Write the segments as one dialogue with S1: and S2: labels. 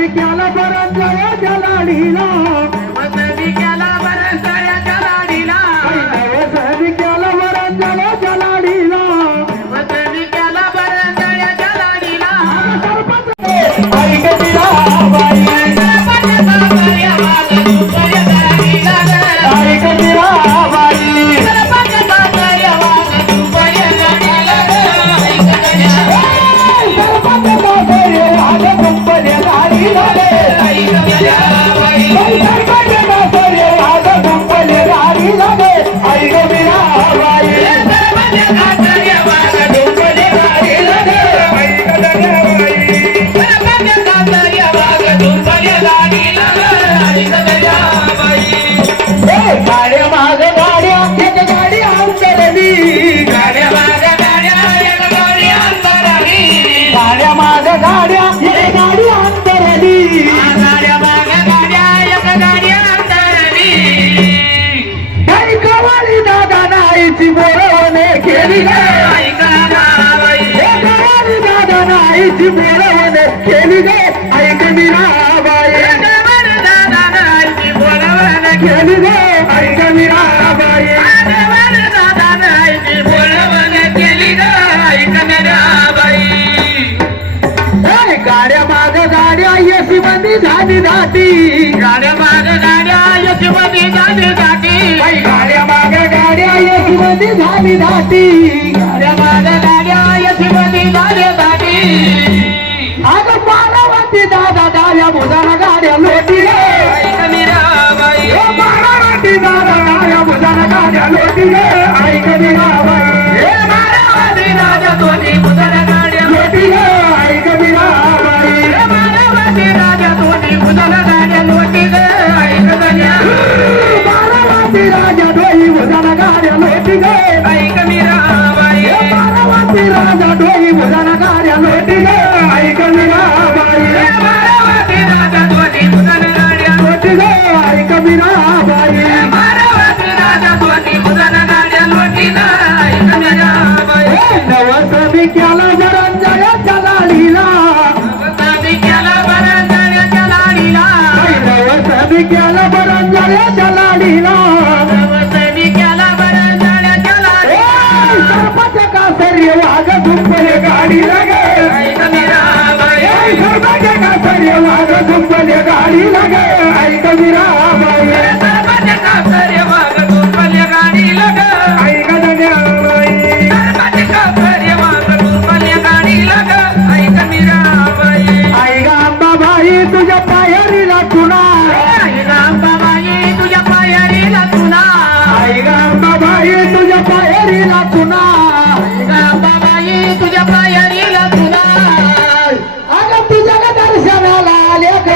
S1: लाडक्याला परत जयाच्या लाडीला
S2: बोलवने केली गाय दादा आईची बोलवने केली गे ऐक मीराबाई केली गे ऐक मीराबाई गाड्या माग गाड्या यशमंदी झाली दाटी
S1: गाड्या माग गाड्या यशमंदी झाली
S2: दाटी गाड्या माग गाड्या यशवती झाली दाटी
S1: गाड्या माझ्या
S2: दाटी आज दादा दाव्या बुजारा गाड्या लोटी दादा दाव्या गाड्या Miguel Barangare de la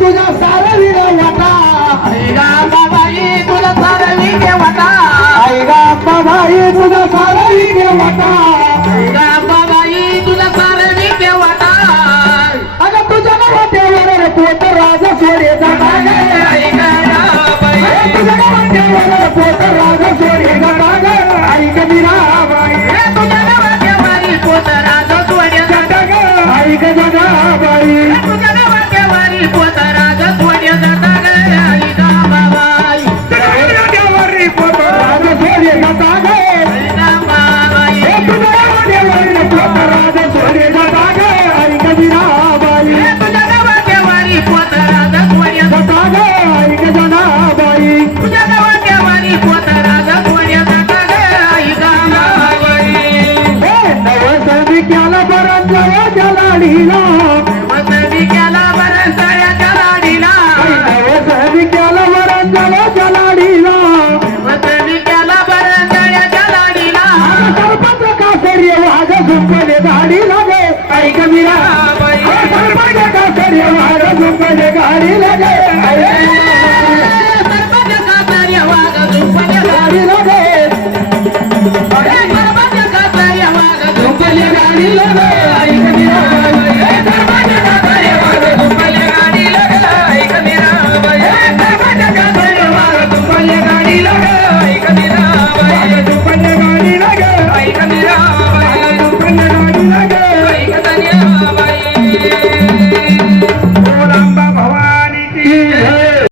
S2: तुझा सारवी वाटा आई बाबाई तुझा सारवी वाटा आई बाबाई तुझा सारवी वाटा
S1: Marília ganhou!